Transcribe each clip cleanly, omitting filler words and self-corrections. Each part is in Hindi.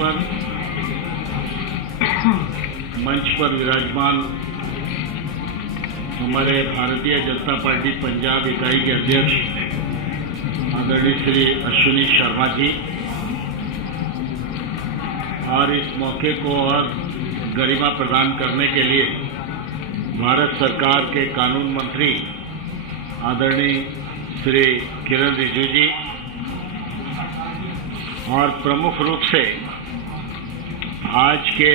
पर मंच पर विराजमान हमारे भारतीय जनता पार्टी पंजाब इकाई के अध्यक्ष आदरणीय श्री अश्विनी शर्मा जी और इस मौके को और गरिमा प्रदान करने के लिए भारत सरकार के कानून मंत्री आदरणीय श्री किरण रिजिजू जी और प्रमुख रूप से आज के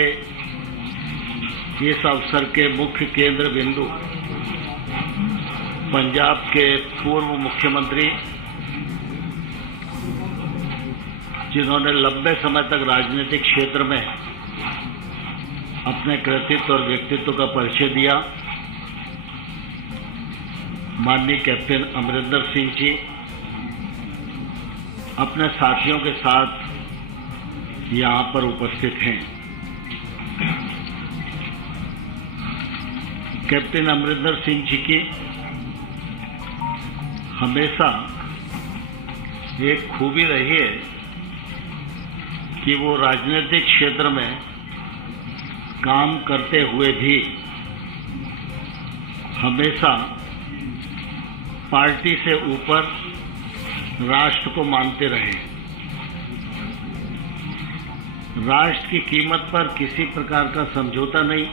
इस अवसर के मुख्य केंद्र बिंदु पंजाब के पूर्व मुख्यमंत्री जिन्होंने लंबे समय तक राजनीतिक क्षेत्र में अपने कृतित्व और व्यक्तित्व का परिचय दिया, माननीय कैप्टन अमरिंदर सिंह जी अपने साथियों के साथ यहाँ पर उपस्थित हैं। कैप्टन अमरिंदर सिंह जी की हमेशा एक खूबी रही है कि वो राजनीतिक क्षेत्र में काम करते हुए भी हमेशा पार्टी से ऊपर राष्ट्र को मानते रहे। राष्ट्र की कीमत पर किसी प्रकार का समझौता नहीं,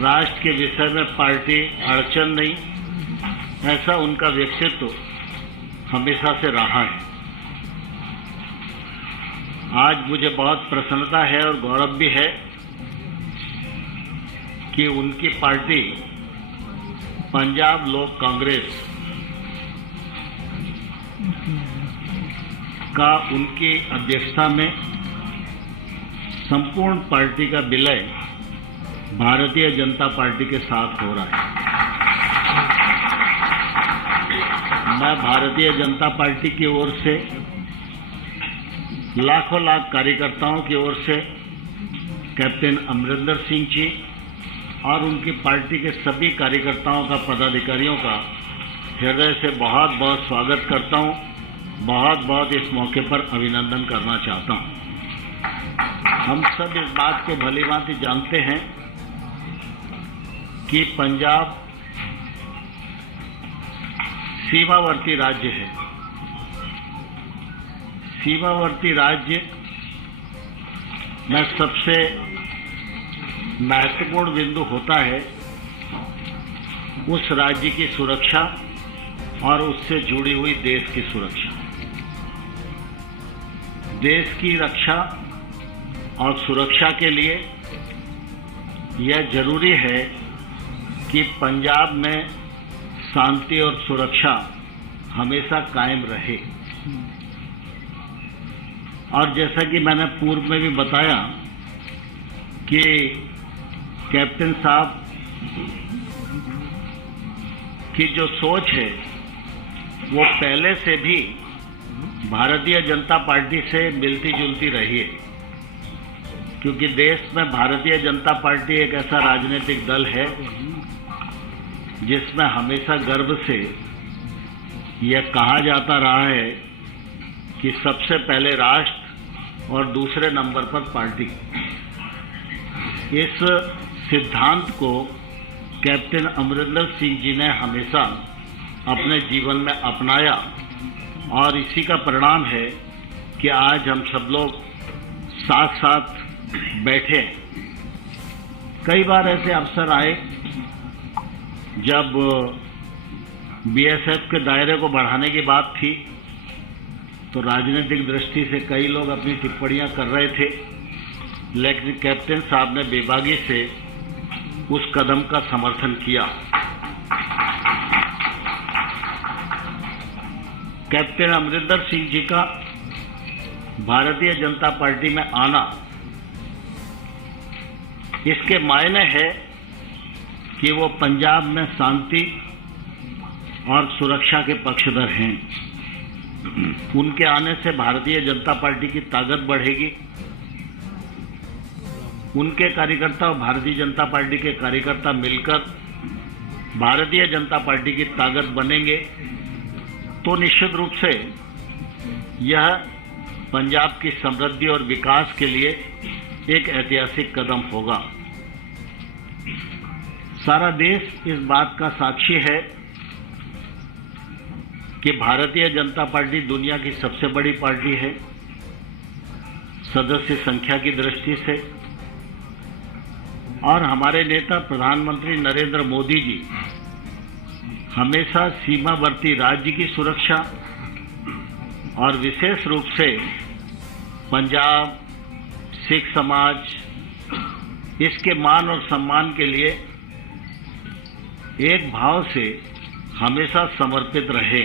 राष्ट्र के विषय में पार्टी अड़चन नहीं, ऐसा उनका व्यक्तित्व हमेशा से रहा है। आज मुझे बहुत प्रसन्नता है और गौरव भी है कि उनकी पार्टी पंजाब लोक कांग्रेस का उनकी अध्यक्षता में संपूर्ण पार्टी का विलय भारतीय जनता पार्टी के साथ हो रहा है। मैं भारतीय जनता पार्टी की ओर से लाखों लाख कार्यकर्ताओं की ओर से कैप्टन अमरिंदर सिंह जी और उनकी पार्टी के सभी कार्यकर्ताओं का, पदाधिकारियों का हृदय से बहुत बहुत स्वागत करता हूं, बहुत बहुत इस मौके पर अभिनंदन करना चाहता हूं। हम सब इस बात को भलीभांति जानते हैं कि पंजाब सीमावर्ती राज्य है। सीमावर्ती राज्य में सबसे महत्वपूर्ण बिंदु होता है उस राज्य की सुरक्षा और उससे जुड़ी हुई देश की सुरक्षा। देश की रक्षा और सुरक्षा के लिए यह जरूरी है कि पंजाब में शांति और सुरक्षा हमेशा कायम रहे। और जैसा कि मैंने पूर्व में भी बताया कि कैप्टन साहब की जो सोच है वो पहले से भी भारतीय जनता पार्टी से मिलती जुलती रही है, क्योंकि देश में भारतीय जनता पार्टी एक ऐसा राजनीतिक दल है जिसमें हमेशा गर्व से यह कहा जाता रहा है कि सबसे पहले राष्ट्र और दूसरे नंबर पर पार्टी। इस सिद्धांत को कैप्टन अमरिंदर सिंह जी ने हमेशा अपने जीवन में अपनाया और इसी का परिणाम है कि आज हम सब लोग साथ साथ बैठे। कई बार ऐसे अवसर आए जब बीएसएफ के दायरे को बढ़ाने की बात थी तो राजनीतिक दृष्टि से कई लोग अपनी टिप्पणियां कर रहे थे, लेकिन कैप्टन साहब ने बेबागी से उस कदम का समर्थन किया। कैप्टन अमरिंदर सिंह जी का भारतीय जनता पार्टी में आना, इसके मायने है कि वो पंजाब में शांति और सुरक्षा के पक्षधर हैं। उनके आने से भारतीय जनता पार्टी की ताकत बढ़ेगी। उनके कार्यकर्ता और भारतीय जनता पार्टी के कार्यकर्ता मिलकर भारतीय जनता पार्टी की ताकत बनेंगे तो निश्चित रूप से यह पंजाब की समृद्धि और विकास के लिए एक ऐतिहासिक कदम होगा। सारा देश इस बात का साक्षी है कि भारतीय जनता पार्टी दुनिया की सबसे बड़ी पार्टी है सदस्य संख्या की दृष्टि से, और हमारे नेता प्रधानमंत्री नरेंद्र मोदी जी हमेशा सीमावर्ती राज्य की सुरक्षा और विशेष रूप से पंजाब सिख समाज इसके मान और सम्मान के लिए एक भाव से हमेशा समर्पित रहे।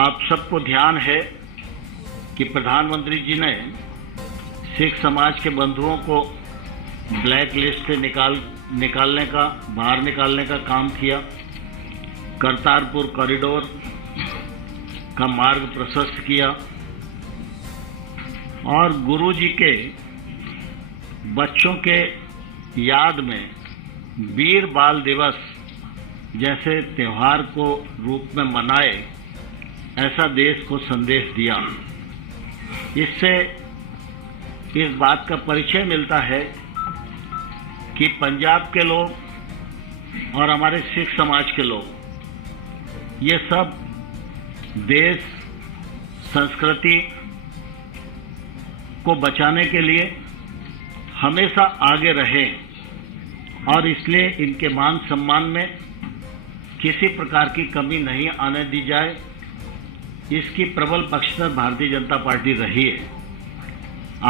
आप सबको ध्यान है कि प्रधानमंत्री जी ने सिख समाज के बंधुओं को ब्लैक लिस्ट से बाहर निकालने का काम किया, करतारपुर कॉरिडोर का मार्ग प्रशस्त किया और गुरु जी के बच्चों के याद में वीर बाल दिवस जैसे त्योहार को रूप में मनाए, ऐसा देश को संदेश दिया। इससे इस बात का परिचय मिलता है कि पंजाब के लोग और हमारे सिख समाज के लोग ये सब देश संस्कृति को बचाने के लिए हमेशा आगे रहे और इसलिए इनके मान सम्मान में किसी प्रकार की कमी नहीं आने दी जाए, इसकी प्रबल पक्षधर भारतीय जनता पार्टी रही है।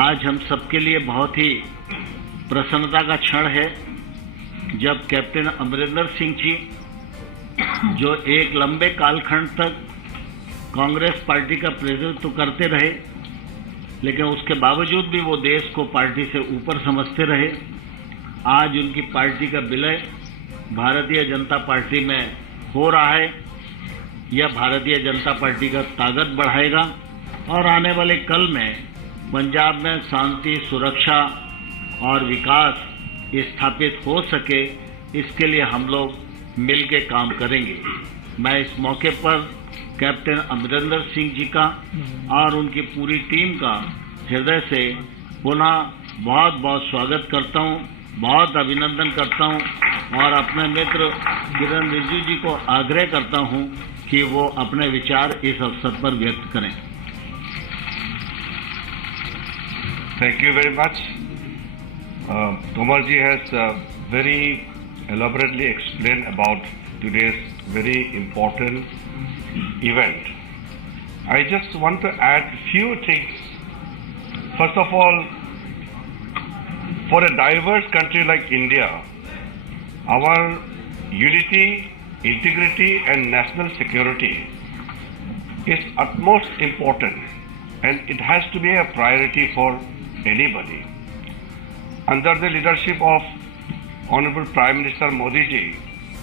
आज हम सबके लिए बहुत ही प्रसन्नता का क्षण है जब कैप्टन अमरिंदर सिंह जी, जो एक लंबे कालखंड तक कांग्रेस पार्टी का प्रतिनिधित्व करते रहे, लेकिन उसके बावजूद भी वो देश को पार्टी से ऊपर समझते रहे, आज उनकी पार्टी का विलय भारतीय जनता पार्टी में हो रहा है। यह भारतीय जनता पार्टी का ताकत बढ़ाएगा और आने वाले कल में पंजाब में शांति, सुरक्षा और विकास स्थापित हो सके, इसके लिए हम लोग मिलकर काम करेंगे। मैं इस मौके पर कैप्टन अमरिंदर सिंह जी का और उनकी पूरी टीम का हृदय से पुनः बहुत बहुत स्वागत करता हूं, बहुत अभिनंदन करता हूं और अपने मित्र किरण रिजिजू जी को आग्रह करता हूं कि वो अपने विचार इस अवसर पर व्यक्त करें। Thank you very much. Tomar ji has very elaborately explained about today's very important event. I just want to add few things. First of all, for a diverse country like India, our unity, integrity and national security is utmost important, and it has to be a priority for anybody. Under the leadership of Honorable Prime Minister Modi ji,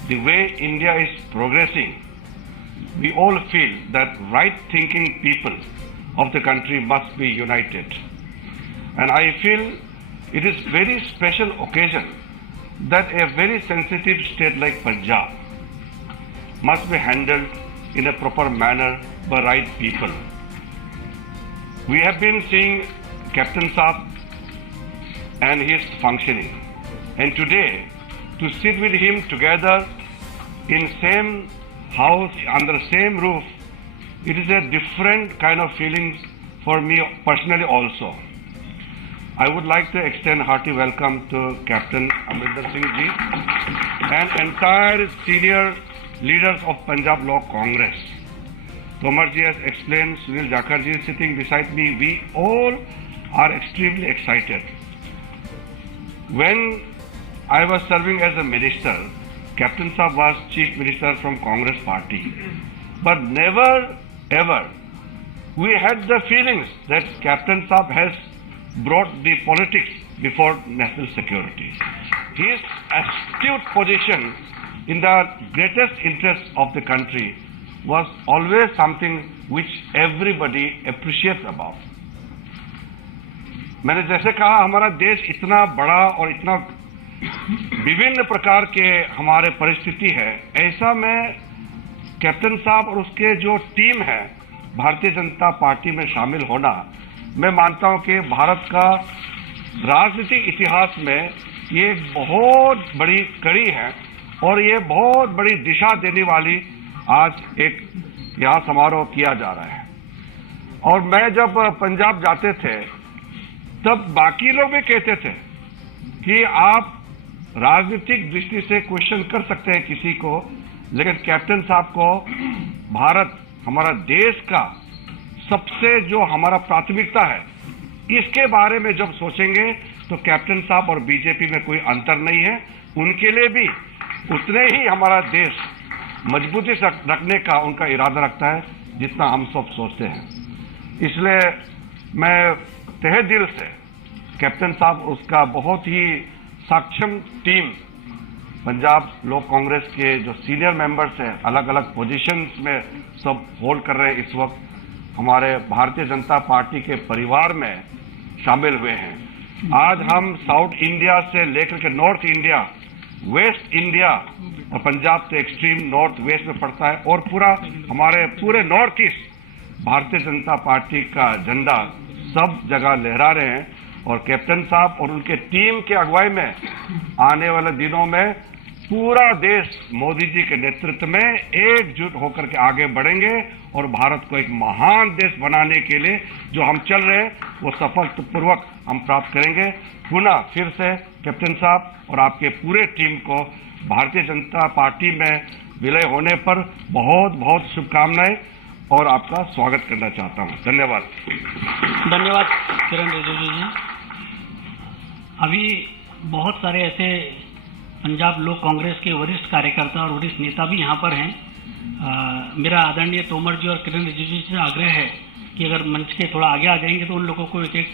the way India is progressing, we all feel that right-thinking people of the country must be united. And I feel it is very special occasion that a very sensitive state like Punjab must be handled in a proper manner by right people. We have been seeing Captain Saab and his functioning, and today to sit with him together in same house, under same roof, it is a different kind of feeling for me personally also. I would like to extend hearty welcome to Captain Amrinder Singh ji and entire senior leaders of Punjab Law Congress. Tomar ji has explained, Sunil Jakhar ji is sitting beside me. We all are extremely excited. When I was serving as a minister, Captain Saab was Chief Minister from Congress Party. But never ever we had the feelings that Captain Saab has brought the politics before national security. His astute position in the greatest interest of the country was always something which everybody appreciates about. मैंने जैसे कहा, हमारा देश इतना बड़ा और इतना विभिन्न प्रकार के हमारे परिस्थिति है, ऐसा में कैप्टन साहब और उसके जो टीम है भारतीय जनता पार्टी में शामिल होना, मैं मानता हूं कि भारत का राजनीतिक इतिहास में ये एक बहुत बड़ी कड़ी है और ये बहुत बड़ी दिशा देने वाली आज एक यहाँ समारोह किया जा रहा है। और मैं जब पंजाब जाते थे तब बाकी लोग भी कहते थे कि आप राजनीतिक दृष्टि से क्वेश्चन कर सकते हैं किसी को, लेकिन कैप्टन साहब को भारत, हमारा देश का सबसे जो हमारा प्राथमिकता है, इसके बारे में जब सोचेंगे तो कैप्टन साहब और बीजेपी में कोई अंतर नहीं है। उनके लिए भी उतने ही हमारा देश मजबूती से रखने का उनका इरादा रखता है जितना हम सब सोचते हैं। इसलिए मैं तहे दिल से कैप्टन साहब, उसका बहुत ही सक्षम टीम, पंजाब लोक कांग्रेस के जो सीनियर मेंबर्स हैं, अलग अलग पोजीशंस में सब होल्ड कर रहे हैं, इस वक्त हमारे भारतीय जनता पार्टी के परिवार में शामिल हुए हैं। आज हम साउथ इंडिया से लेकर के नॉर्थ इंडिया, वेस्ट इंडिया और पंजाब तो एक्सट्रीम नॉर्थ वेस्ट में पड़ता है, और पूरा हमारे पूरे north east Bharatiya Janata party का झंडा सब जगह लहरा रहे हैं। और कैप्टन साहब और उनके टीम के अगुवाई में आने वाले दिनों में पूरा देश मोदी जी के नेतृत्व में एकजुट होकर के आगे बढ़ेंगे और भारत को एक महान देश बनाने के लिए जो हम चल रहे हैं वो सफलतापूर्वक हम प्राप्त करेंगे। पुनः फिर से कैप्टन साहब और आपके पूरे टीम को भारतीय जनता पार्टी में विलय होने पर बहुत बहुत शुभकामनाएं और आपका स्वागत करना चाहता हूं। धन्यवाद। धन्यवाद किरण रिजिजू जी। अभी बहुत सारे ऐसे पंजाब लोक कांग्रेस के वरिष्ठ कार्यकर्ता और वरिष्ठ नेता भी यहाँ पर हैं। मेरा आदरणीय तोमर जी और किरण रिजिजू से आग्रह है कि अगर मंच के थोड़ा आगे आ जाएंगे तो उन लोगों को एक एक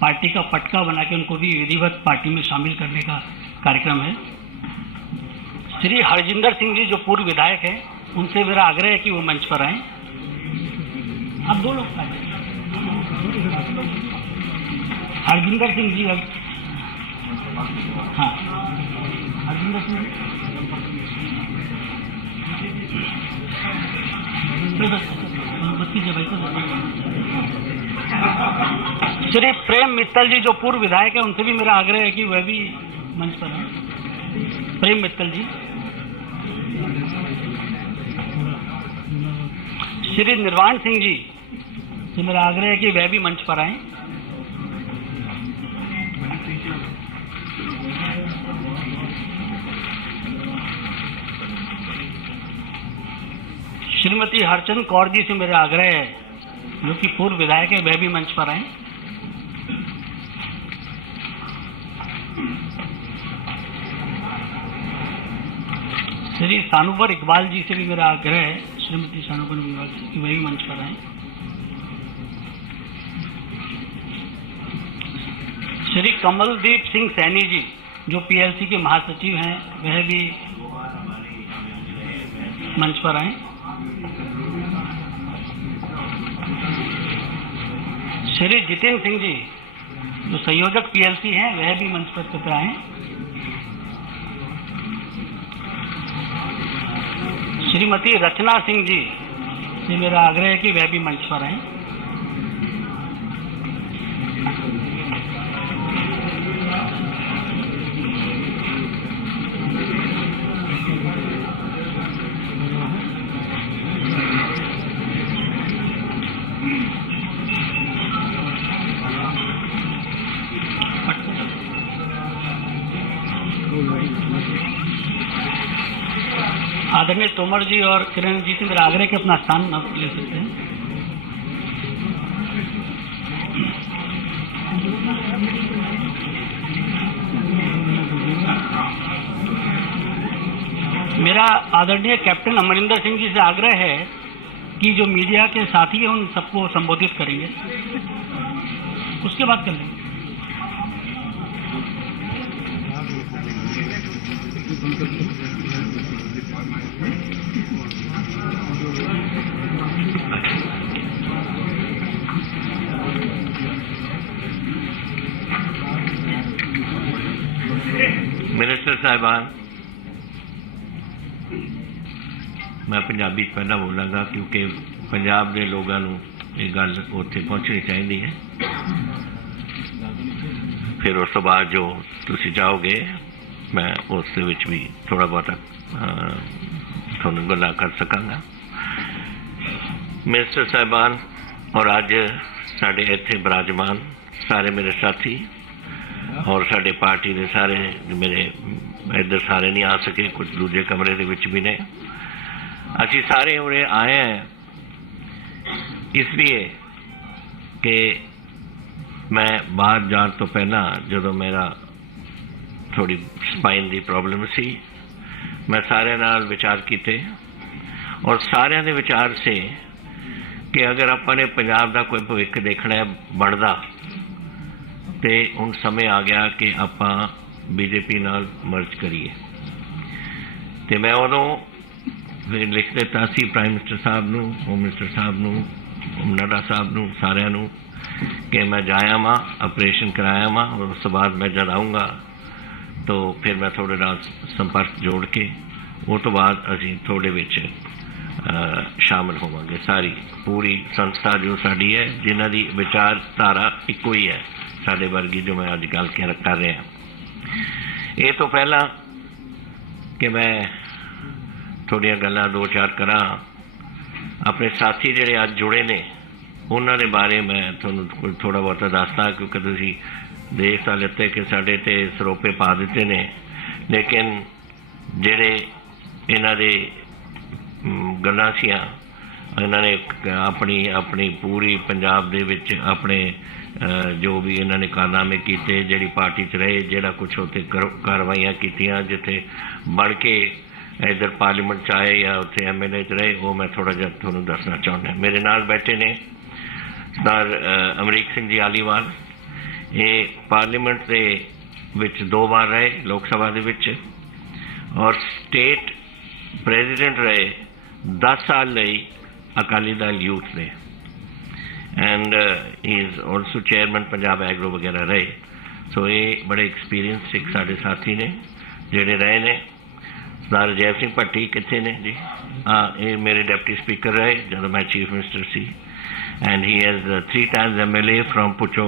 पार्टी का पटका बना के उनको भी विधिवत पार्टी में शामिल करने का कार्यक्रम है। श्री हरजिंदर सिंह जी जो पूर्व विधायक हैं, उनसे मेरा आग्रह है कि वो मंच पर आएं। आप दो लोग आए। हरजिंदर सिंह जी, हाँ हरजिंदर सिंह श्री प्रेम मित्तल जी जो पूर्व विधायक है, उनसे भी मेरा आग्रह है कि वह भी मंच पर आए। प्रेम मित्तल जी। श्री निर्वाण सिंह जी से मेरा आग्रह है कि वह भी मंच पर आए। श्रीमती हरचंद कौर जी से मेरा आग्रह है, जो कि पूर्व विधायक है, वह भी मंच पर आए। श्री सानुवर इकबाल जी से भी मेरा आग्रह है, श्रीमती सानुवर इकबाल जी की वह भी मंच पर आए। श्री कमलदीप सिंह सैनी जी जो पीएलसी के महासचिव हैं, वह भी मंच पर आए। श्री जितेंद्र सिंह जी जो संयोजक पीएलसी हैं, वह भी मंच पर कृपया आए। श्रीमती रचना सिंह जी से मेरा आग्रह है कि वह भी मंच पर आए। आदरणीय तोमर जी और किरण जी से मेरा आग्रह कि अपना स्थान आप ले सकते हैं। मेरा आदरणीय कैप्टन अमरिंदर सिंह जी से आग्रह है कि जो मीडिया के साथी हैं उन सबको संबोधित करेंगे, उसके बाद कर लेंगे। मिनिस्टर साहिबान, मैं पंजाबी पहला बोलांगा क्योंकि पंजाब के लोगों को ये गल उत्थे पहुँचनी चाहिए है। फिर उस तो बाद जो तुसी जाओगे मैं उस भी थोड़ा बहुत थोड़ा गल्लां कर सकांगा। मिनिस्टर साहबान और अज साढ़े इत्थे विराजमान सारे मेरे साथी और साढ़े पार्टी के सारे मेरे इधर सारे नहीं आ सके, कुछ दूजे कमरे के विच भी ने। असी सारे उरे आए हैं इसलिए कि मैं बाहर जाने तो पहला जो मेरा थोड़ी स्पाइन की प्रॉब्लम सी, मैं सारे नाल विचार किए और सारे दे विचार से कि अगर अपने पंजाब का कोई भविष्य देखना है बनता तो हुण समय आ गया कि आप बीजेपी नाल मर्ज करिए। तो मैं उदों लिख दिता सी प्राइम मिनिस्टर साहब नूं, होम मिनिस्टर साहब नूं, नड्डा साहब नूं, सारिਆਂ नूं कि मैं जाया वहाँ ऑपरेशन कराया वहाँ और उस बाद मैं जब आऊँगा तो फिर मैं थोड़े नाल संपर्क जोड़ के वो तो बाद असी थोड़े विच शामिल होवांगे। सारी पूरी संस्था जो साड़ी है जिन्हां दी विचारधारा इक्को ही है साडे वर्गी जो मैं अज गल कर रहा हैं। ये तो पहला कि मैं थोड़ियां गल्लां दो चार करा अपने साथी जिहड़े अज जुड़े ने उन्हां दे बारे मैं तुहानूं थोड़ा बहुत दसदा क्योंकि तुसीं देख तां लिते कि साडे ते सरोपे पा दिते ने, लेकिन जिहड़े इन्हां दे गल्लां सीआं इन्हां ने अपनी अपनी पूरी पंजाब दे विच अपने जो भी इन्हां ने कारनामे कीते, जिहड़ी पार्टी च रहे, जिहड़ा कुछ उत्थे कार्रवाइयां कीतियां, जिथे बण के इधर पार्लीमेंट च आए या उत्थे MLA च रहे, वो मैं थोड़ा जिहा तुहानूं दसना चाहुंदा। मेरे नाल बैठे ने सर अमरीक सिंह जी आलीवाल, ये पार्लीमेंट के विच 2 बार रहे लोक सभा दे विच और स्टेट प्रेजिडेंट रहे 10 साल लई अकाली दल यूथ ने and he is also chairman Punjab agro वगैरह रहे। सो ये बड़े एक्सपीरियंस एक साढ़े साथी ने जेडे रहे ने। सरदार जय सिंह भट्टी कितने ने जी? हाँ, ये मेरे डिप्टी स्पीकर रहे जब मैं चीफ मिनिस्टर सी and he has 3 times MLA from पुचो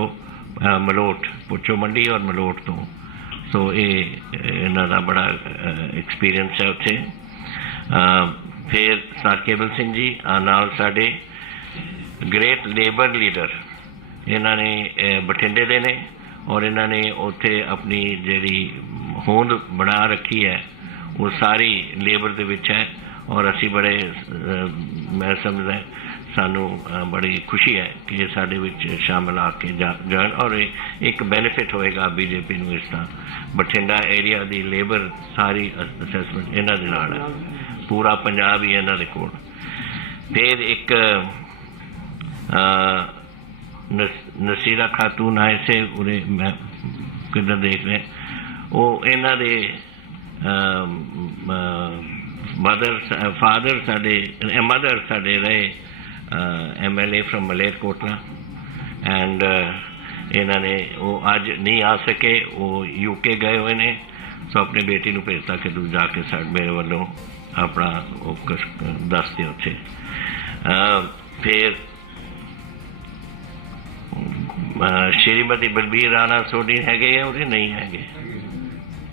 मलोट, पुचो मंडी और मलोट तो। सो ये इन्हां दा बड़ा एक्सपीरियंस है उत्थे। फिर सर केबल सिंह जी नाल साडे ग्रेट लेबर लीडर, इन्हां ने बठिंडे दे ने और इन्हां ने उत्थे अपनी जिहड़ी होंद बना रखी है वो सारी लेबर दे विच है और असी बड़े मैं समझदा सानू बड़ी खुशी है कि साडे विच शामिल आके जान और एक बेनिफिट होएगा बीजेपी नूं। इसदा बठिंडा एरिया दी लेबर सारी असैसमेंट इन्हां दे नाल है, पूरा पंजाब ही इन्हां दे कोल। फिर एक नसीरा खातून आए से उरे मैं किधर देख रहे वो इन्हां दे मदर साडे रहे MLA फ्रॉम मलेरकोटला एंड इन्होंने वो अज नहीं आ सके, वो UK गए हुए ने। सो अपनी बेटी को भेजता कि तू जाके मेरे वालों अपना वो दस दे उत्थे। फिर श्रीमती बलबीर राणा सोनी हैगे या उरे नहीं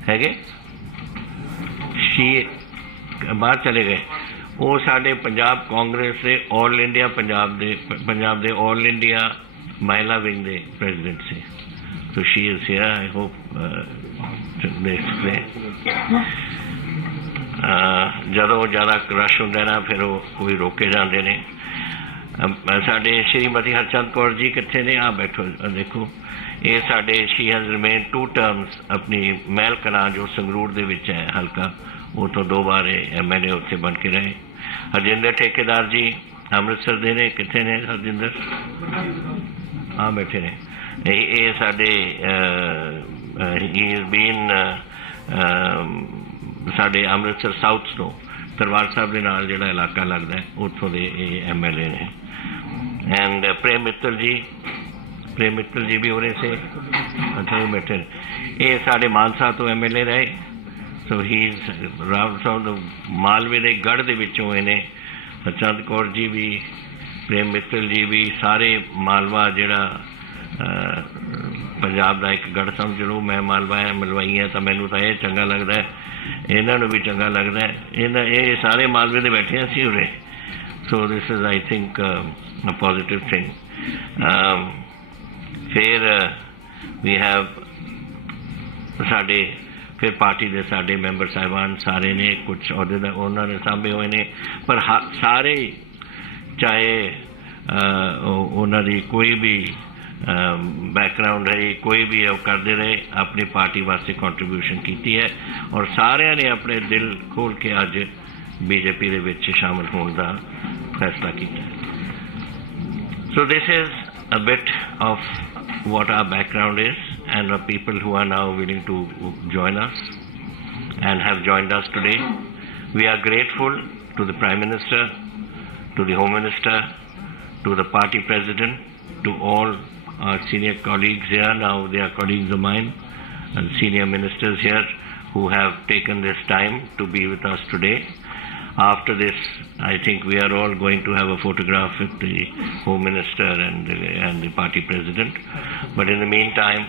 हैगे शी बाहर चले गए। वो साडे पंजाब कांग्रेस से all India Punjab they all India महिला विंग दे प्रेजिडेंट से। तो she is here, I hope जदों ज़्यादा रश होंदा ना फिर वो कोई रोके जाते ने। साडे श्रीमती हरचंद कौर जी कितने ने? आ बैठो देखो, ये साडे शी हैज़ रिमेन 2 terms अपनी महल कलां जो संगरूर दे विच है हल्का, वो तो 2 बार MLA उत्थे बन के रहे। हरजिंदर ठेकेदार जी अमृतसर दे ने, कितने ने हरजिंदर? हाँ बैठे ने। ये साडे ही इज़ बीन साडे अमृतसर साउथ तो दरबार साहब के नाल जिहड़ा इलाका लगता है उत्थों दे MLA ने। एंड प्रेम मित्तल जी भी उरे से, अच्छा वो बैठे। ये साडे मानसा तो MLA रहे, ਸੋ ਹੀ ਰਾਮ ਸਾਹਿਬ ਨੂੰ ਮਾਲਵੇ ਦੇ ਗੜ੍ਹ ਦੇ ਵਿੱਚੋਂ ਇਹਨੇ ਚੰਦ ਕੌਰ ਜੀ ਵੀ ਪ੍ਰੇਮ ਮਿੱਤਲ ਜੀ ਵੀ ਸਾਰੇ ਮਾਲਵਾ ਜਿਹੜਾ ਪੰਜਾਬ ਦਾ ਇੱਕ ਗੜ੍ਹ ਸਮਝ ਲਓ ਮੈਂ ਮਾਲਵਾ ਮਲਵਾਈ ਹਾਂ ਤਾਂ ਮੈਨੂੰ ਤਾਂ ਇਹ ਚੰਗਾ ਲੱਗਦਾ ਇਹਨਾਂ ਨੂੰ ਵੀ ਚੰਗਾ ਲੱਗਦਾ ਇਹ ਸਾਰੇ ਮਾਲਵੇ ਦੇ ਬੈਠੇ ਅਸੀਂ ਉਰੇ so this is I think a positive thing ਫਿਰ ਵੀ ਹੈਵ ਸਾਡੇ ਫਿਰ ਪਾਰਟੀ ਦੇ ਸਾਡੇ ਮੈਂਬਰ ਸਾਹਿਬਾਨ ਸਾਰੇ ਨੇ ਕੁਛ ਅਹੁਦੇ ਦਾ ਉਹਨਾਂ ਨੇ ਸਾਂਭੇ ਹੋਏ ਨੇ ਪਰ ਸਾਰੇ ਚਾਹੇ ਉਹਨਾਂ ਦੀ ਕੋਈ ਵੀ ਬੈਕਗਰਾਊਂਡ ਰਹੀ ਕੋਈ ਵੀ ਉਹ ਕਰਦੇ ਰਹੇ ਆਪਣੀ ਪਾਰਟੀ ਵਾਸਤੇ ਕੰਟਰੀਬਿਊਸ਼ਨ ਕੀਤੀ ਹੈ ਔਰ ਸਾਰਿਆਂ ਨੇ ਆਪਣੇ ਦਿਲ ਖੋਲ ਕੇ ਅੱਜ ਬੀਜੇਪੀ ਦੇ ਵਿੱਚ ਸ਼ਾਮਲ ਹੋਣ ਦਾ ਫੈਸਲਾ ਕੀਤਾ so this is a bit of what our background is and the people who are now willing to join us and have joined us today. We are grateful to the Prime Minister, to the Home Minister, to the party president, to all our senior colleagues here. Now they are colleagues of mine and senior ministers here who have taken this time to be with us today. After this, I think we are all going to have a photograph with the Home Minister and the party president. But in the meantime,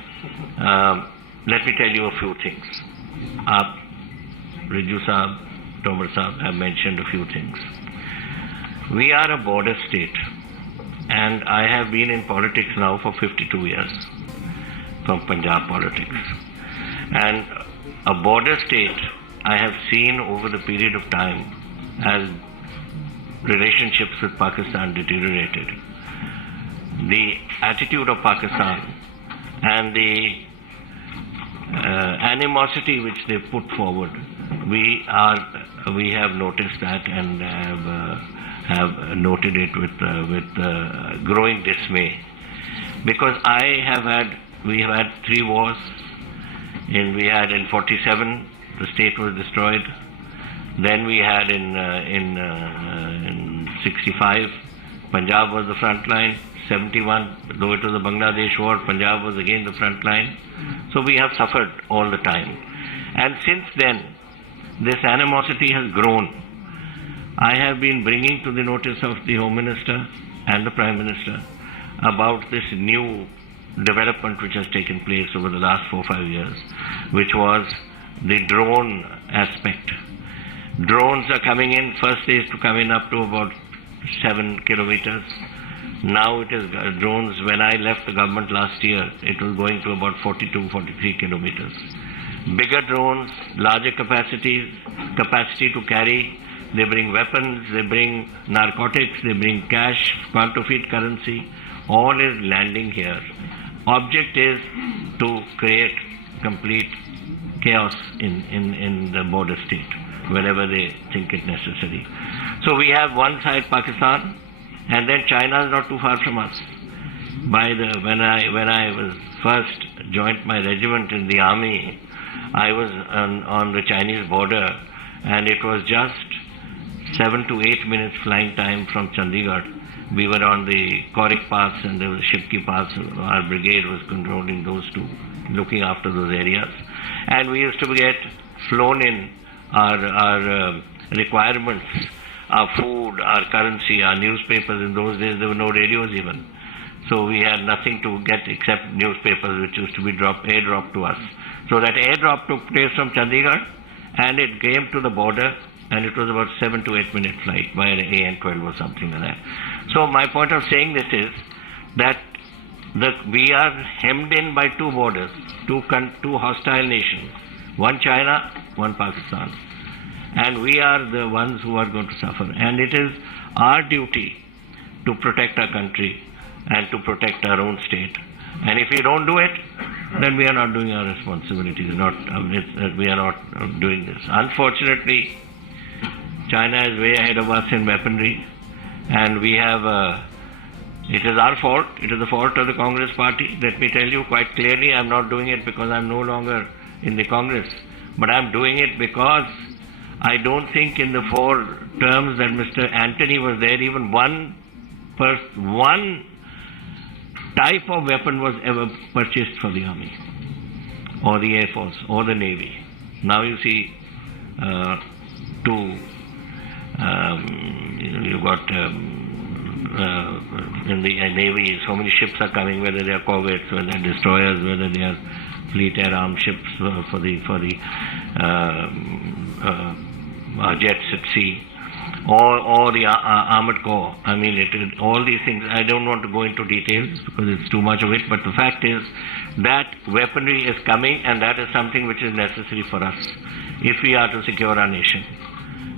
let me tell you a few things. Riju Saab, Tomar Saab have mentioned a few things. We are a border state, and I have been in politics now for 52 years, from Punjab politics. And a border state, I have seen over the period of time as relationships with Pakistan deteriorated. The attitude of Pakistan and the animosity which they put forward, we have noticed that and have noted it with growing dismay. Because we have had 3 wars. We had in 47, the state was destroyed. Then we had in 65, Punjab was the front line. 71, though it was a Bangladesh war, Punjab was again the front line. So we have suffered all the time. And since then, this animosity has grown. I have been bringing to the notice of the Home Minister and the Prime Minister about this new development which has taken place over the last 4-5 years, which was the drone aspect. Drones are coming in. First they used to come in up to about 7 kilometers. Now it is drones. When I left the government last year, it was going to about 42-43 kilometers. Bigger drones, larger capacity to carry. They bring weapons, they bring narcotics, they bring cash, counterfeit currency. All is landing here. Object is to create complete chaos in the border state whenever they think it necessary. So we have one side Pakistan, and then China is not too far from us. When I was first joined my regiment in the army, I was on the Chinese border, and it was just 7 to 8 minutes flying time from Chandigarh. We were on the Korik Pass and the Shipki Pass. Our brigade was controlling those two, looking after those areas. And we used to get flown in our requirements, our food, our currency, our newspapers. In those days there were no radios even. So we had nothing to get except newspapers which used to be airdropped to us. So that airdrop took place from Chandigarh and it came to the border, and it was about 7 to 8 minute flight by an AN-12 or something like that. So my point of saying this is that we are hemmed in by 2 borders, 2 hostile nations, one China, one Pakistan. And we are the ones who are going to suffer. And it is our duty to protect our country and to protect our own state. And if we don't do it, then we are not doing our responsibilities. We are not doing this. Unfortunately, China is way ahead of us in weaponry. And we have it is our fault. It is the fault of the Congress party. Let me tell you quite clearly, I am not doing it because I am no longer in the Congress, but I am doing it because I don't think in the 4 terms that Mr. Antony was there, even one type of weapon was ever purchased for the army or the Air Force or the Navy. Now you see to you got in the Navy, so many ships are coming, whether they are corvettes, whether they are destroyers, whether they are fleet air armed ships for the jets at sea, or the armored corps. I mean, all these things. I don't want to go into details because it's too much of it. But the fact is that weaponry is coming, and that is something which is necessary for us if we are to secure our nation.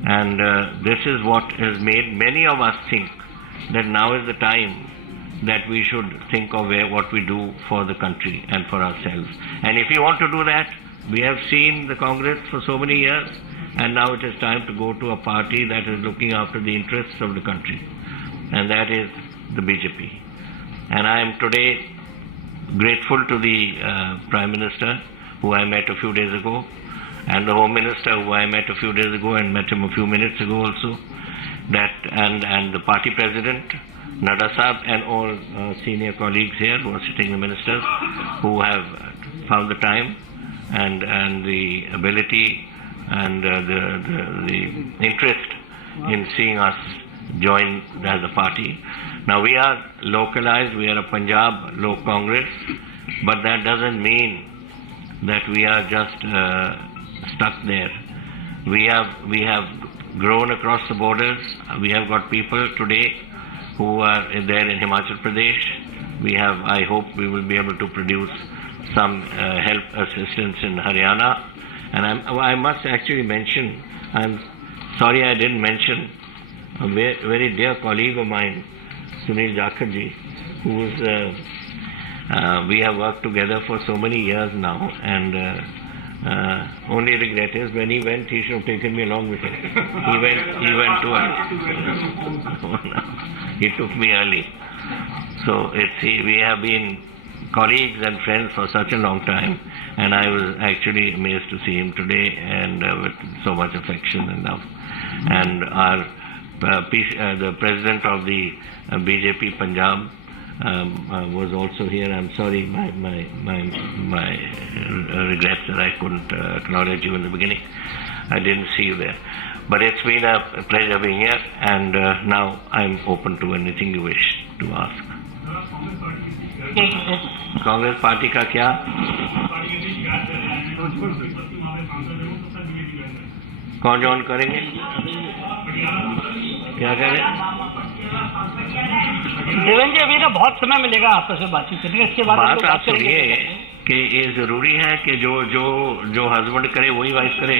And this is what has made many of us think that now is the time that we should think of what we do for the country and for ourselves. And if you want to do that, we have seen the Congress for so many years, and now it is time to go to a party that is looking after the interests of the country, and that is the BJP. And I am today grateful to the Prime Minister, who I met a few days ago, and the Home Minister, who I met a few days ago and met him a few minutes ago also, and the party President, Nadda Sahab, and all senior colleagues here who are sitting, the ministers, who have found the time and the ability and the interest in seeing us join as a party. Now we are localized, we are a Punjab Lok Congress, but that doesn't mean that we are just stuck there. We have grown across the borders. We have got people today who are there in Himachal Pradesh. We have, I hope we will be able to produce some help assistance in Haryana. And I must actually mention, I'm sorry I didn't mention a very dear colleague of mine, Sunil Jakharji, who is, we have worked together for so many years now, and only regret is when he went, he should have taken me along with him. He went to he took me early. So we have been colleagues and friends for such a long time, and I was actually amazed to see him today, and with so much affection and love. And our the president of the BJP Punjab was also here. I'm sorry, my regrets that I couldn't acknowledge you in the beginning. I didn't see you there. But it's been a pleasure being here, and now I'm open to anything you wish to ask. Congress party का क्या? कौन ज्वाइन करेंगे? क्या कह रहे? देवेंद्र जी, अभी ना बहुत समय मिलेगा आपस में बातचीत करने, इसके बाद बात आप सुनिए कि ये जरूरी है कि जो हस्बैंड करे वही वाइफ करे।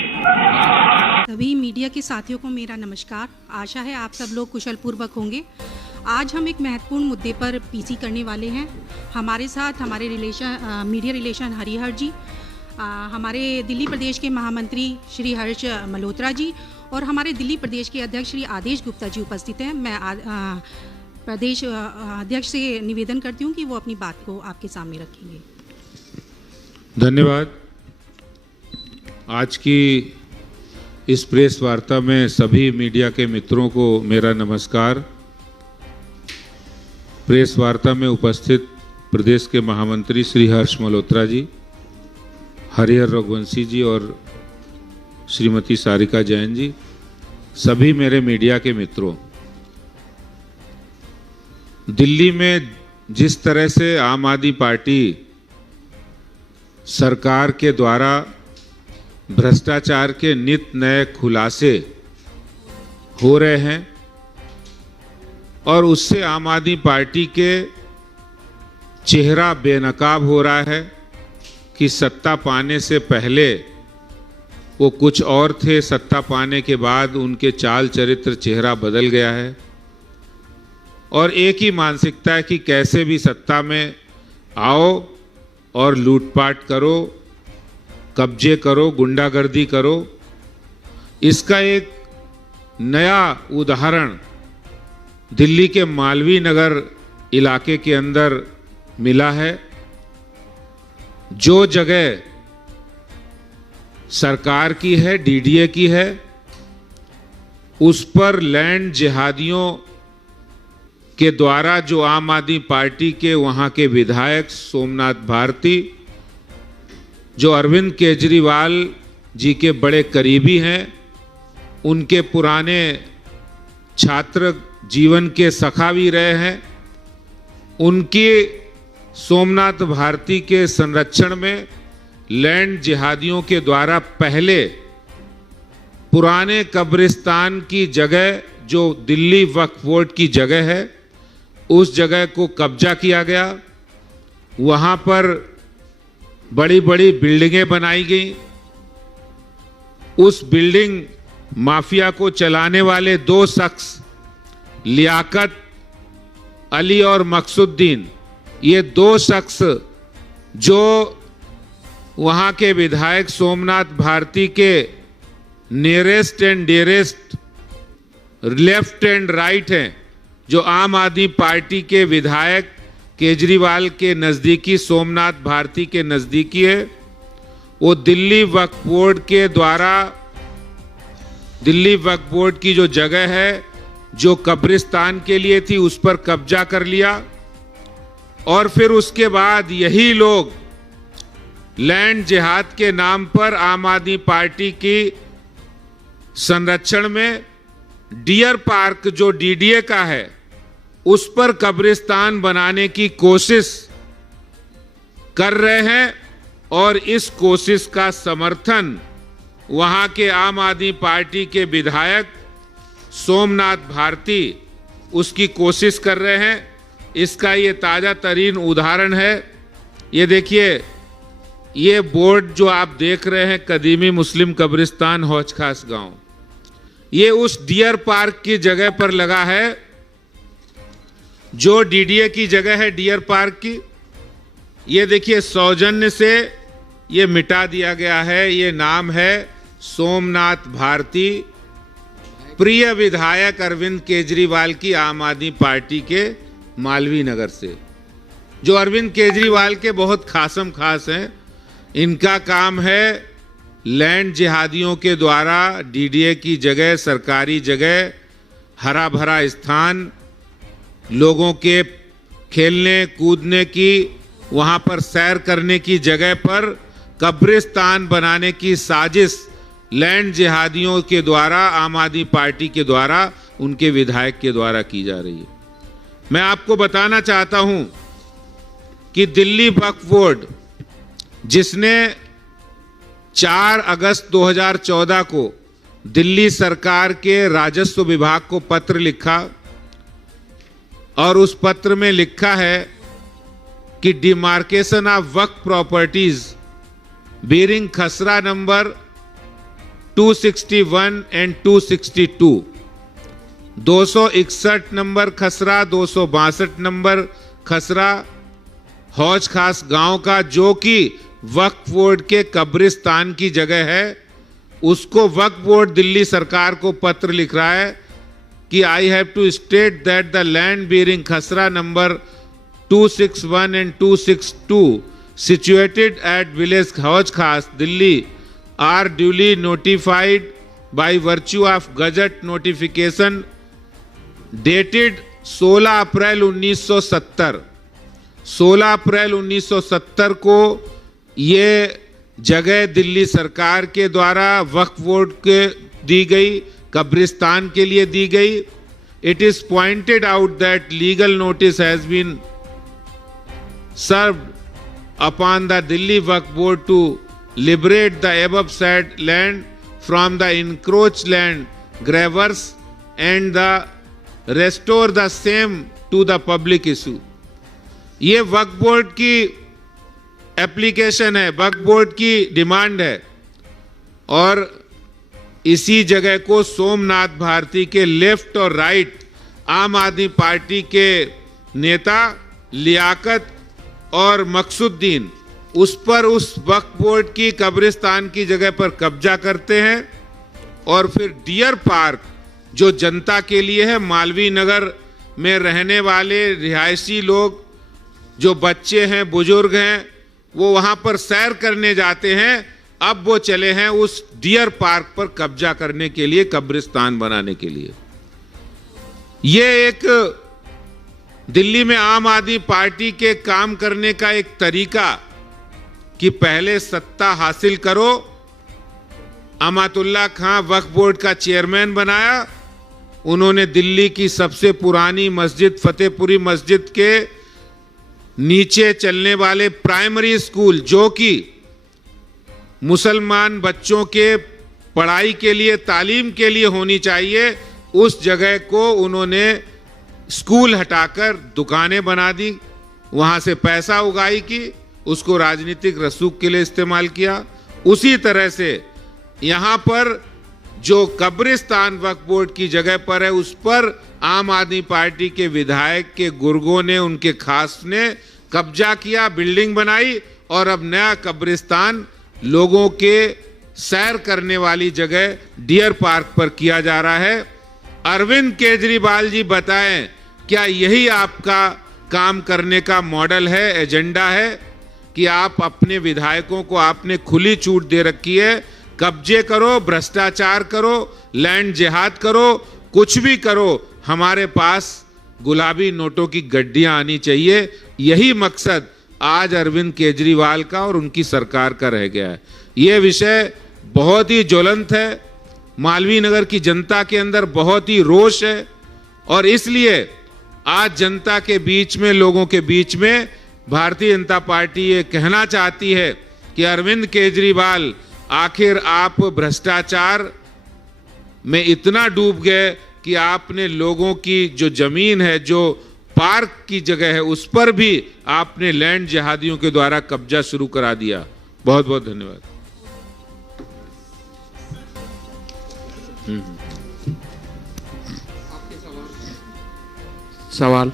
सभी मीडिया के साथियों को मेरा नमस्कार। आशा है आप सब लोग कुशल पूर्वक होंगे। आज हम एक महत्वपूर्ण मुद्दे पर पीसी करने वाले हैं। हमारे साथ हमारे मीडिया रिलेशन हरिहर जी, हमारे दिल्ली प्रदेश के महामंत्री श्री हर्ष मल्होत्रा जी और हमारे दिल्ली प्रदेश के अध्यक्ष श्री आदेश गुप्ता जी उपस्थित हैं। मैं प्रदेश अध्यक्ष से निवेदन करती हूं कि वो अपनी बात को आपके सामने रखेंगे। धन्यवाद। आज की इस प्रेस वार्ता में सभी मीडिया के मित्रों को मेरा नमस्कार। प्रेस वार्ता में उपस्थित प्रदेश के महामंत्री श्री हर्ष मल्होत्रा जी, हरिहर रघुवंशी जी और श्रीमती सारिका जैन जी, सभी मेरे मीडिया के मित्रों, दिल्ली में जिस तरह से आम आदमी पार्टी सरकार के द्वारा भ्रष्टाचार के नित नए खुलासे हो रहे हैं और उससे आम आदमी पार्टी के चेहरा बेनकाब हो रहा है कि सत्ता पाने से पहले वो कुछ और थे, सत्ता पाने के बाद उनके चाल चरित्र चेहरा बदल गया है और एक ही मानसिकता है कि कैसे भी सत्ता में आओ और लूटपाट करो, कब्जे करो, गुंडागर्दी करो। इसका एक नया उदाहरण दिल्ली के मालवीय नगर इलाके के अंदर मिला है। जो जगह सरकार की है, डीडीए की है, उस पर लैंड जिहादियों के द्वारा जो आम आदमी पार्टी के वहां के विधायक सोमनाथ भारती, जो अरविंद केजरीवाल जी के बड़े करीबी हैं, उनके पुराने छात्र जीवन के सखा भी रहे हैं। उनकी सोमनाथ भारती के संरक्षण में लैंड जिहादियों के द्वारा पहले पुराने कब्रिस्तान की जगह, जो दिल्ली वक्फ बोर्ड की जगह है, उस जगह को कब्जा किया गया। वहाँ पर बड़ी बड़ी बिल्डिंगें बनाई गई। उस बिल्डिंग माफिया को चलाने वाले दो शख्स, लियाकत अली और मकसुद्दीन, ये दो शख्स जो वहाँ के विधायक सोमनाथ भारती के nearest and dearest left and right हैं, जो आम आदमी पार्टी के विधायक केजरीवाल के नज़दीकी, सोमनाथ भारती के नज़दीकी है। वो दिल्ली वक्फ बोर्ड के द्वारा, दिल्ली वक्फ बोर्ड की जो जगह है जो कब्रिस्तान के लिए थी, उस पर कब्जा कर लिया। और फिर उसके बाद यही लोग लैंड जिहाद के नाम पर आम आदमी पार्टी की संरक्षण में डियर पार्क, जो डीडीए का है, उस पर कब्रिस्तान बनाने की कोशिश कर रहे हैं। और इस कोशिश का समर्थन वहां के आम आदमी पार्टी के विधायक सोमनाथ भारती उसकी कोशिश कर रहे हैं। इसका ये ताजा तरीन उदाहरण है। ये देखिए, ये बोर्ड जो आप देख रहे हैं, कदीमी मुस्लिम कब्रिस्तान हौज खास गांव, ये उस डियर पार्क की जगह पर लगा है, जो डीडीए की जगह है डियर पार्क की। ये देखिए, सौजन्य से ये मिटा दिया गया है। ये नाम है सोमनाथ भारती, प्रिय विधायक अरविंद केजरीवाल की आम आदमी पार्टी के मालवीय नगर से, जो अरविंद केजरीवाल के बहुत खासम खास हैं। इनका काम है लैंड जिहादियों के द्वारा डीडीए की जगह, सरकारी जगह, हरा भरा स्थान, लोगों के खेलने कूदने की, वहां पर सैर करने की जगह पर कब्रिस्तान बनाने की साजिश लैंड जिहादियों के द्वारा, आम आदमी पार्टी के द्वारा, उनके विधायक के द्वारा की जा रही है। मैं आपको बताना चाहता हूं कि दिल्ली वक्फ बोर्ड, जिसने 4 अगस्त 2014 को दिल्ली सरकार के राजस्व विभाग को पत्र लिखा, और उस पत्र में लिखा है कि demarcation of Waqf properties bearing khasra number 261 and 262, 261 number खसरा, 262 नंबर खसरा हौज खास गांव का, जो कि वक्फ बोर्ड के कब्रिस्तान की जगह है, उसको वक्फ बोर्ड दिल्ली सरकार को पत्र लिख रहा है कि I have to state that the land bearing khasra number 261 and 262 situated at village हौज खास Delhi are duly notified by virtue of gazette notification dated 16 अप्रैल 1970। 16 अप्रैल 1970 को ये जगह दिल्ली सरकार के द्वारा वक्फ बोर्ड के दी गई, कब्रिस्तान के लिए दी गई। It is pointed out that legal notice has been served upon the Delhi Waqf Board to liberate the above said land from the encroached land grabbers and the restore the same to the public issue। ये वक्फ बोर्ड की एप्लीकेशन है, वक्फ बोर्ड की डिमांड है, और इसी जगह को सोमनाथ भारती के लेफ्ट और राइट आम आदमी पार्टी के नेता लियाकत और मकसुद्दीन उस पर, उस वक्फ बोर्ड की कब्रिस्तान की जगह पर कब्जा करते हैं। और फिर डियर पार्क, जो जनता के लिए है, मालवीय नगर में रहने वाले रिहायशी लोग, जो बच्चे हैं, बुजुर्ग हैं, वो वहां पर सैर करने जाते हैं। अब वो चले हैं उस डियर पार्क पर कब्जा करने के लिए, कब्रिस्तान बनाने के लिए। ये एक दिल्ली में आम आदमी पार्टी के काम करने का एक तरीका कि पहले सत्ता हासिल करो अमातुल्ला खां वक्फ बोर्ड का चेयरमैन बनाया। उन्होंने दिल्ली की सबसे पुरानी मस्जिद फतेहपुरी मस्जिद के नीचे चलने वाले प्राइमरी स्कूल, जो कि मुसलमान बच्चों के पढ़ाई के लिए, तालीम के लिए होनी चाहिए, उस जगह को उन्होंने स्कूल हटाकर दुकानें बना दी, वहां से पैसा उगाही की, उसको राजनीतिक रसूख के लिए इस्तेमाल किया। उसी तरह से यहां पर जो कब्रिस्तान वक्फ बोर्ड की जगह पर है, उस पर आम आदमी पार्टी के विधायक के गुर्गों ने, उनके खास ने कब्जा किया, बिल्डिंग बनाई और अब नया कब्रिस्तान लोगों के सैर करने वाली जगह डियर पार्क पर किया जा रहा है। अरविंद केजरीवाल जी बताएं, क्या यही आपका काम करने का मॉडल है, एजेंडा है कि आप अपने विधायकों को आपने खुली छूट दे रखी है, कब्जे करो, भ्रष्टाचार करो, लैंड जिहाद करो, कुछ भी करो, हमारे पास गुलाबी नोटों की गड्डियां आनी चाहिए। यही मकसद आज अरविंद केजरीवाल का और उनकी सरकार का रह गया है। यह विषय बहुत ही ज्वलंत है, मालवीय नगर की जनता के अंदर बहुत ही रोष है और इसलिए आज जनता के बीच में, लोगों के बीच में भारतीय जनता पार्टी ये कहना चाहती है कि अरविंद केजरीवाल, आखिर आप भ्रष्टाचार में इतना डूब गए कि आपने लोगों की जो जमीन है, जो पार्क की जगह है, उस पर भी आपने लैंड जिहादियों के द्वारा कब्जा शुरू करा दिया। बहुत बहुत धन्यवाद। सवाल।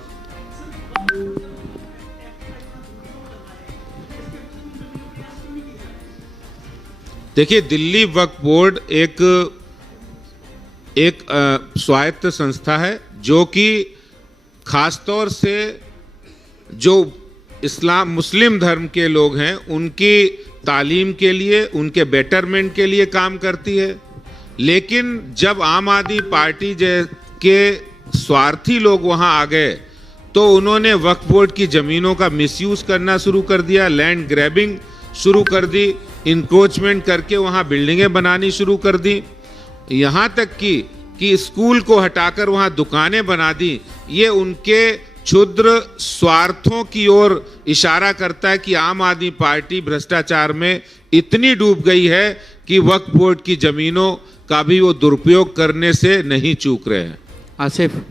देखिए, दिल्ली वक्फ बोर्ड एक स्वायत्त संस्था है जो कि खासतौर से जो मुस्लिम धर्म के लोग हैं उनकी तालीम के लिए, उनके बेटरमेंट के लिए काम करती है। लेकिन जब आम आदमी पार्टी के स्वार्थी लोग वहां आ गए तो उन्होंने वक्फ बोर्ड की जमीनों का मिसयूज करना शुरू कर दिया, लैंड ग्रैबिंग शुरू कर दी, इंक्रोचमेंट करके वहां बिल्डिंगें बनानी शुरू कर दी, यहां तक कि स्कूल को हटाकर वहां दुकानें बना दी। ये उनके क्षुद्र स्वार्थों की ओर इशारा करता है कि आम आदमी पार्टी भ्रष्टाचार में इतनी डूब गई है कि वक्फ बोर्ड की जमीनों का भी वो दुरुपयोग करने से नहीं चूक रहे हैं। आसिफ।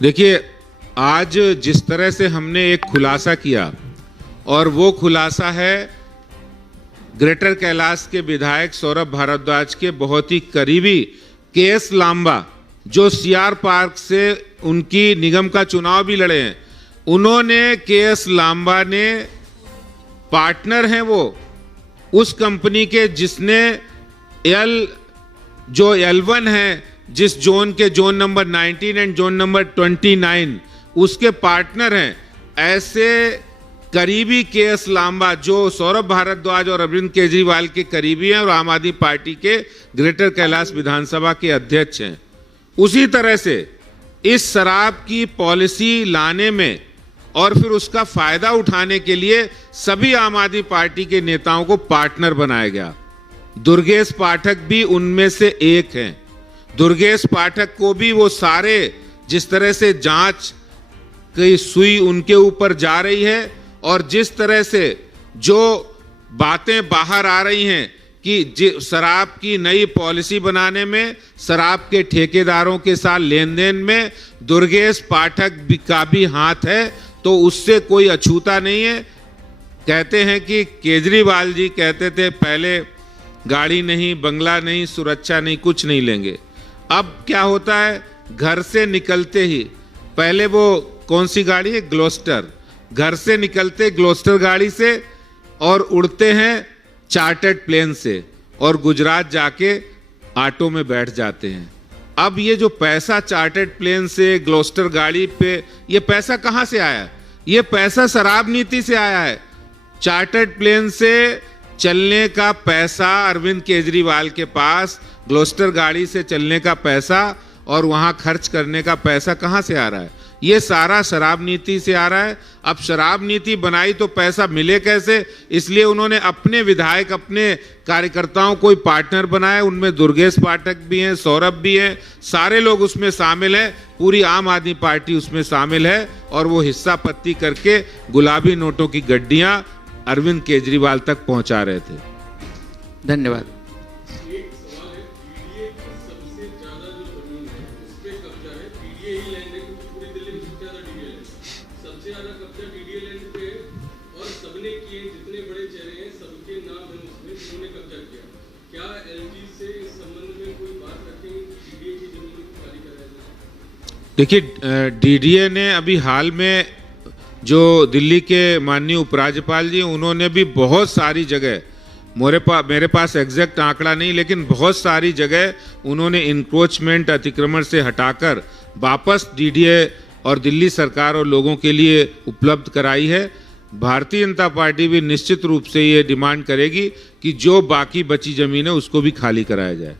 देखिए, आज जिस तरह से हमने एक खुलासा किया और वो खुलासा है ग्रेटर कैलाश के विधायक सौरभ भारद्वाज के बहुत ही करीबी केएस लांबा, जो सीआर पार्क से उनकी निगम का चुनाव भी लड़े हैं। उन्होंने, केएस लांबा ने, पार्टनर हैं वो उस कंपनी के जिसने जो L1 है, जिस जोन के zone number 19 and zone number 29, उसके पार्टनर हैं। ऐसे करीबी केएस लांबा जो सौरभ भारद्वाज और अरविंद केजरीवाल के करीबी हैं और आम आदमी पार्टी के ग्रेटर कैलाश विधानसभा के अध्यक्ष हैं, उसी तरह से इस शराब की पॉलिसी लाने में और फिर उसका फायदा उठाने के लिए सभी आम आदमी पार्टी के नेताओं को पार्टनर बनाया गया। दुर्गेश पाठक भी उनमें से एक हैं। दुर्गेश पाठक को भी वो सारे, जिस तरह से जांच की सुई उनके ऊपर जा रही है और जिस तरह से जो बातें बाहर आ रही हैं कि शराब की नई पॉलिसी बनाने में, शराब के ठेकेदारों के साथ लेन देन में दुर्गेश पाठक का भी हाथ है, तो उससे कोई अछूता नहीं है। कहते हैं कि केजरीवाल जी कहते थे पहले गाड़ी नहीं, बंगला नहीं, सुरक्षा नहीं, कुछ नहीं लेंगे। अब क्या होता है, घर से निकलते ही पहले वो कौन सी गाड़ी है, ग्लोस्टर, घर से निकलते ग्लोस्टर गाड़ी से और उड़ते हैं चार्टर्ड प्लेन से और गुजरात जाके ऑटो में बैठ जाते हैं। अब ये जो पैसा चार्टर्ड प्लेन से, ग्लोस्टर गाड़ी पे, ये पैसा कहां से आया? ये पैसा शराब नीति से आया है। चार्टर्ड प्लेन से चलने का पैसा अरविंद केजरीवाल के पास, ग्लोस्टर गाड़ी से चलने का पैसा और वहां खर्च करने का पैसा कहां से आ रहा है? ये सारा शराब नीति से आ रहा है। अब शराब नीति बनाई तो पैसा मिले कैसे, इसलिए उन्होंने अपने विधायक, अपने कार्यकर्ताओं कोई पार्टनर बनाए। उनमें दुर्गेश पाठक भी हैं, सौरभ भी हैं, सारे लोग उसमें शामिल हैं। पूरी आम आदमी पार्टी उसमें शामिल है और वो हिस्सा पत्ती करके गुलाबी नोटों की गड्डियां अरविंद केजरीवाल तक पहुंचा रहे थे। धन्यवाद। देखिए, डीडीए ने अभी हाल में जो दिल्ली के माननीय उपराज्यपाल जी, उन्होंने भी बहुत सारी जगह, मेरे पास एग्जैक्ट आंकड़ा नहीं, लेकिन बहुत सारी जगह उन्होंने इंक्रोचमेंट, अतिक्रमण से हटाकर वापस डीडीए और दिल्ली सरकार और लोगों के लिए उपलब्ध कराई है। भारतीय जनता पार्टी भी निश्चित रूप से ये डिमांड करेगी कि जो बाकी बची जमीन है उसको भी खाली कराया जाए।